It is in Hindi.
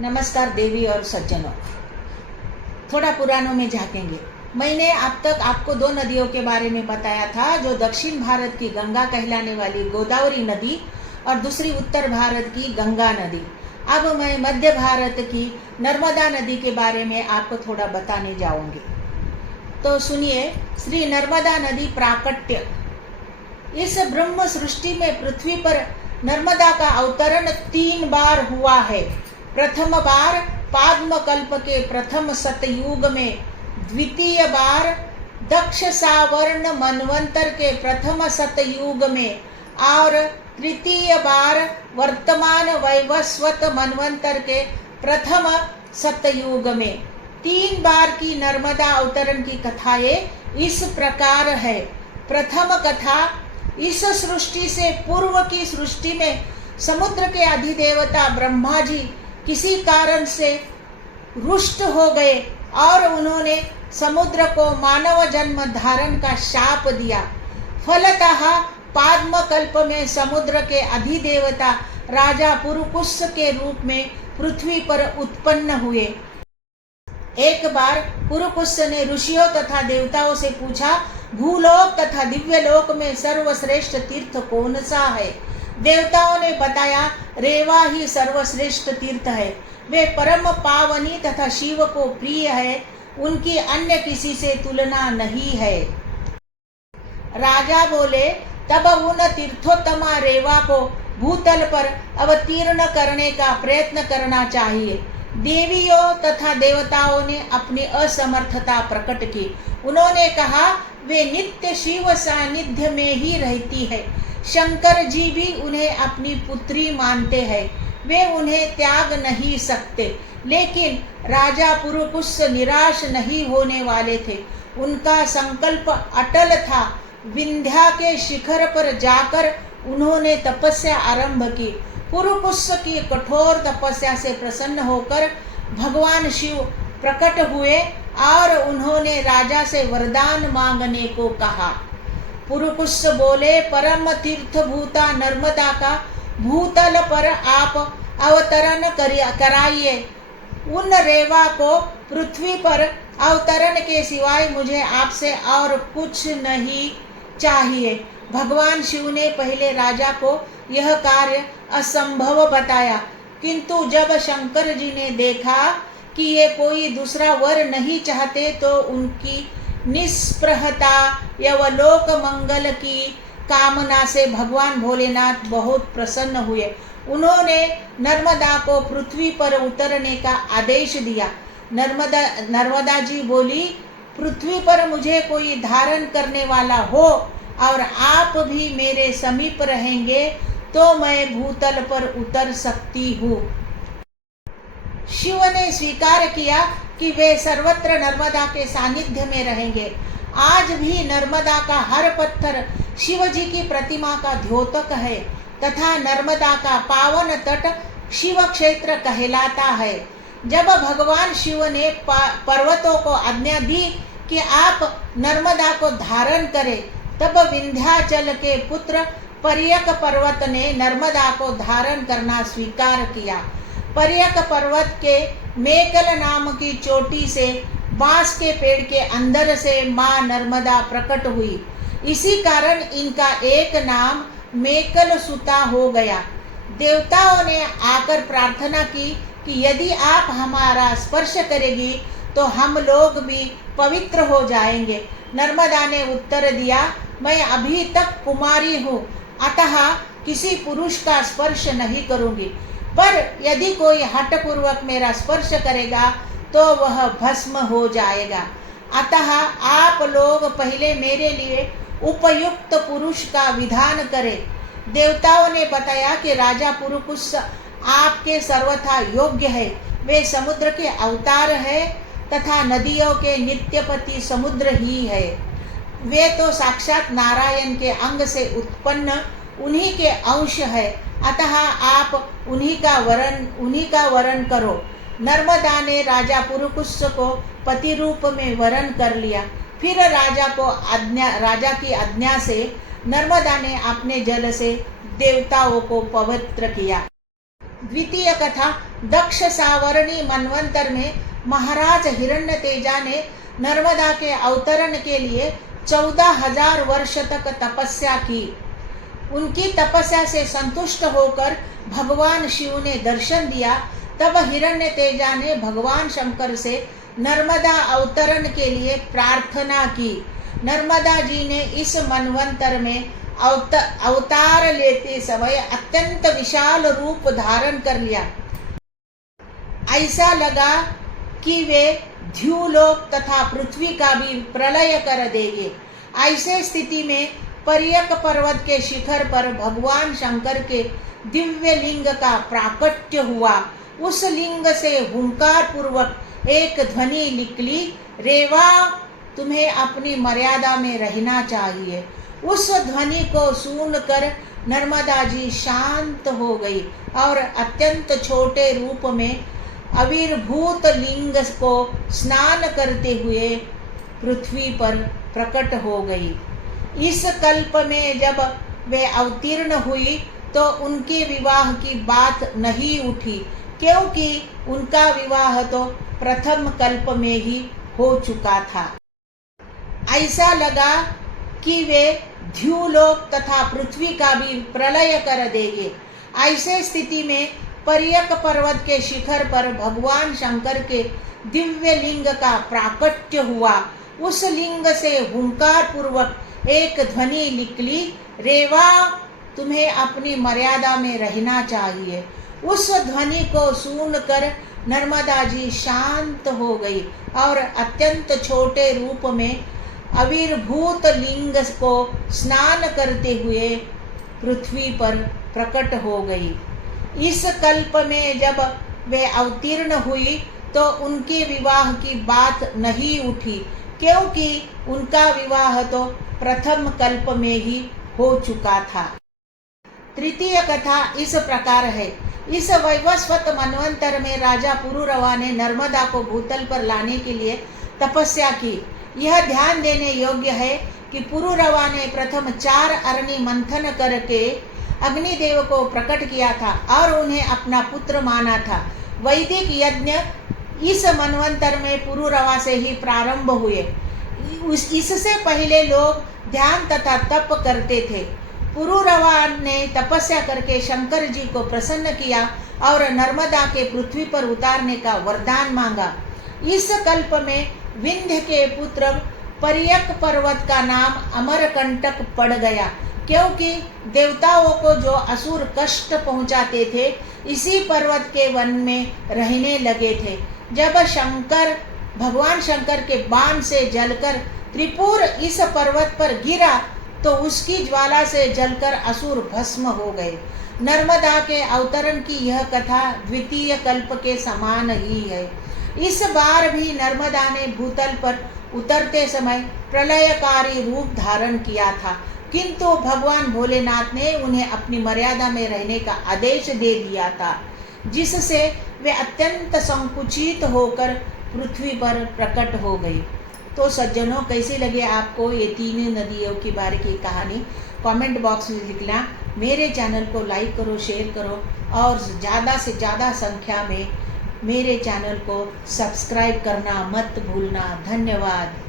नमस्कार देवी और सज्जनों। थोड़ा पुराणों में झांकेंगे। मैंने अब तक आपको दो नदियों के बारे में बताया था, जो दक्षिण भारत की गंगा कहलाने वाली गोदावरी नदी और दूसरी उत्तर भारत की गंगा नदी। अब मैं मध्य भारत की नर्मदा नदी के बारे में आपको थोड़ा बताने जाऊंगी। तो सुनिए। श्री नर्मदा नदी प्राकट्य। इस ब्रह्म सृष्टि में पृथ्वी पर नर्मदा का अवतरण 3 बार हुआ है। प्रथम बार पाद्मकल्प के प्रथम सतयुग में, द्वितीय बार दक्ष सावर्ण मनवंतर के प्रथम सतयुग में और तृतीय बार वर्तमान वैवस्वत मनवंतर के प्रथम सतयुग में। 3 बार की नर्मदा अवतरण की कथाएं इस प्रकार है। प्रथम कथा, इस सृष्टि से पूर्व की सृष्टि में समुद्र के अधिदेवता ब्रह्मा जी किसी कारण से रुष्ट हो गए और उन्होंने समुद्र को मानव जन्म धारण का शाप दिया। फलतः पाद्मकल्प में समुद्र के अधिदेवता राजा पुरुकुस के रूप में पृथ्वी पर उत्पन्न हुए। एक बार पुरुकुस ने ऋषियों तथा देवताओं से पूछा, भूलोक तथा दिव्यलोक में सर्वश्रेष्ठ तीर्थ कौन सा है? देवताओं ने बताया, रेवा ही सर्वश्रेष्ठ तीर्थ है। वे परम पावनी तथा शिव को प्रिय है, उनकी अन्य किसी से तुलना नहीं है। राजा बोले, तब उन तीर्थोत्तमा रेवा को भूतल पर अवतीर्ण करने का प्रयत्न करना चाहिए। देवियों तथा देवताओं ने अपनी असमर्थता प्रकट की। उन्होंने कहा, वे नित्य शिव सानिध्य में ही रहती है। शंकर जी भी उन्हें अपनी पुत्री मानते हैं, वे उन्हें त्याग नहीं सकते। लेकिन राजा पुरुकुस निराश नहीं होने वाले थे। उनका संकल्प अटल था। विंध्या के शिखर पर जाकर उन्होंने तपस्या आरंभ की। पुरुकुस की कठोर तपस्या से प्रसन्न होकर भगवान शिव प्रकट हुए और उन्होंने राजा से वरदान मांगने को कहा। पुरुकुस बोले, परम तीर्थ भूता नर्मदा का भूतल पर आप अवतरण कराइए। उन रेवा को पृथ्वी पर अवतरण के सिवाय मुझे आपसे और कुछ नहीं चाहिए। भगवान शिव ने पहले राजा को यह कार्य असंभव बताया, किंतु जब शंकर जी ने देखा कि ये कोई दूसरा वर नहीं चाहते, तो उनकी निष्प्रहता या लोक मंगल की कामना से भगवान भोलेनाथ बहुत प्रसन्न हुए। उन्होंने नर्मदा को पृथ्वी पर उतरने का आदेश दिया। नर्मदा जी बोली, पृथ्वी पर मुझे कोई धारण करने वाला हो और आप भी मेरे समीप रहेंगे तो मैं भूतल पर उतर सकती हूँ। शिव ने स्वीकार किया कि वे सर्वत्र नर्मदा के सानिध्य में रहेंगे। आज भी नर्मदा का हर पत्थर शिव जी की प्रतिमा का द्योतक है तथा नर्मदा का पावन तट शिव क्षेत्र कहलाता है। जब भगवान शिव ने पर्वतों को आज्ञा दी कि आप नर्मदा को धारण करें, तब विंध्याचल के पुत्र पर्यक पर्वत ने नर्मदा को धारण करना स्वीकार किया। पर्यक पर्वत के मेकल नाम की चोटी से बांस के पेड़ के अंदर से माँ नर्मदा प्रकट हुई। इसी कारण इनका एक नाम मेकल सुता हो गया। देवताओं ने आकर प्रार्थना की कि यदि आप हमारा स्पर्श करेगी तो हम लोग भी पवित्र हो जाएंगे। नर्मदा ने उत्तर दिया, मैं अभी तक कुमारी हूँ, अतः किसी पुरुष का स्पर्श नहीं करूँगी, पर यदि कोई हठपूर्वक मेरा स्पर्श करेगा तो वह भस्म हो जाएगा। अतः आप लोग पहले मेरे लिए उपयुक्त पुरुष का विधान करें। देवताओं ने बताया कि राजा पुरुकुस आपके सर्वथा योग्य है। वे समुद्र के अवतार है तथा नदियों के नित्यपति समुद्र ही है। वे तो साक्षात नारायण के अंग से उत्पन्न उन्हीं के अंश है, अतः आप उन्हीं का वरण करो। नर्मदा ने राजा पुरुकुस को पति रूप में वरण कर लिया। फिर राजा की आज्ञा से नर्मदा ने अपने जल से देवताओं को पवित्र किया। द्वितीय कथा, दक्ष सावरणी मनवंतर में महाराज हिरण्यतेजा ने नर्मदा के अवतरण के लिए 14,000 वर्ष तक तपस्या की। उनकी तपस्या से संतुष्ट होकर भगवान शिव ने दर्शन दिया। तब हिरण्यतेजा ने भगवान शंकर से नर्मदा अवतरण के लिए प्रार्थना की। नर्मदा जी ने इस मनवंतर में अवतार लेते समय अत्यंत विशाल रूप धारण कर लिया। ऐसा लगा कि वे ध्युलोक तथा पृथ्वी का भी प्रलय कर देंगे। ऐसे स्थिति में पर्यक पर्वत के शिखर पर भगवान शंकर के दिव्य लिंग का प्राकट्य हुआ। उस लिंग से हुंकार पूर्वक एक ध्वनि निकली, रेवा तुम्हें अपनी मर्यादा में रहना चाहिए। उस ध्वनि को सुनकर नर्मदा जी शांत हो गई और अत्यंत छोटे रूप में आविर्भूत लिंग को स्नान करते हुए पृथ्वी पर प्रकट हो गई। इस कल्प में जब वे अवतीर्ण हुई तो उनके विवाह की बात नहीं उठी, क्योंकि उनका विवाह तो प्रथम कल्प में ही हो चुका था। ऐसा लगा कि वे ध्युलोक तथा पृथ्वी का भी प्रलय कर देंगे। ऐसे स्थिति में पर्यक पर्वत के शिखर पर भगवान शंकर के दिव्य लिंग का प्राकट्य हुआ। उस लिंग से हुंकार पूर्वक एक ध्वनि निकली, रेवा तुम्हें अपनी मर्यादा में रहना चाहिए। उस ध्वनि को सुनकर नर्मदा जी शांत हो गई और अत्यंत छोटे रूप में आविर्भूत लिंग को स्नान करते हुए पृथ्वी पर प्रकट हो गई। इस कल्प में जब वे अवतीर्ण हुई तो उनके विवाह की बात नहीं उठी, क्योंकि उनका विवाह तो प्रथम कल्प में ही हो चुका था। तृतीय कथा इस प्रकार है। इस वैवस्वत मनवंतर में राजा पुरुरवा ने नर्मदा को भूतल पर लाने के लिए तपस्या की। यह ध्यान देने योग्य है कि पुरुरवा ने प्रथम 4 अग्नि मंथन करके अग्निदेव को प्रकट किया था और उन्हें अपना पुत्र माना था। वैदिक यज्ञ इस मनवंतर में पुरुरवा से ही प्रारंभ हुए। इससे पहले लोग ध्यान तथा तप करते थे। पुरुरवा ने तपस्या करके शंकर जी को प्रसन्न किया और नर्मदा के पृथ्वी पर उतारने का वरदान मांगा। इस कल्प में विंध्य के पुत्र पर्यक पर्वत का नाम अमरकंटक पड़ गया, क्योंकि देवताओं को जो असुर कष्ट पहुंचाते थे इसी पर्वत के वन में रहने लगे थे। जब भगवान शंकर के बाण से जलकर त्रिपुर इस पर्वत पर गिरा तो उसकी ज्वाला से जलकर असुर भस्म हो गए। नर्मदा के अवतरण की यह कथा द्वितीय कल्प के समान ही है। इस बार भी नर्मदा ने भूतल पर उतरते समय प्रलयकारी रूप धारण किया था, किंतु भगवान भोलेनाथ ने उन्हें अपनी मर्यादा में रहने का आदेश दे दिया था, जिससे वे अत्यंत संकुचित होकर पृथ्वी पर प्रकट हो गई। तो सज्जनों, कैसे लगे आपको ये 3 नदियों के बारे की कहानी? कमेंट बॉक्स में लिखना। मेरे चैनल को लाइक करो, शेयर करो और ज़्यादा से ज़्यादा संख्या में मेरे चैनल को सब्सक्राइब करना मत भूलना। धन्यवाद।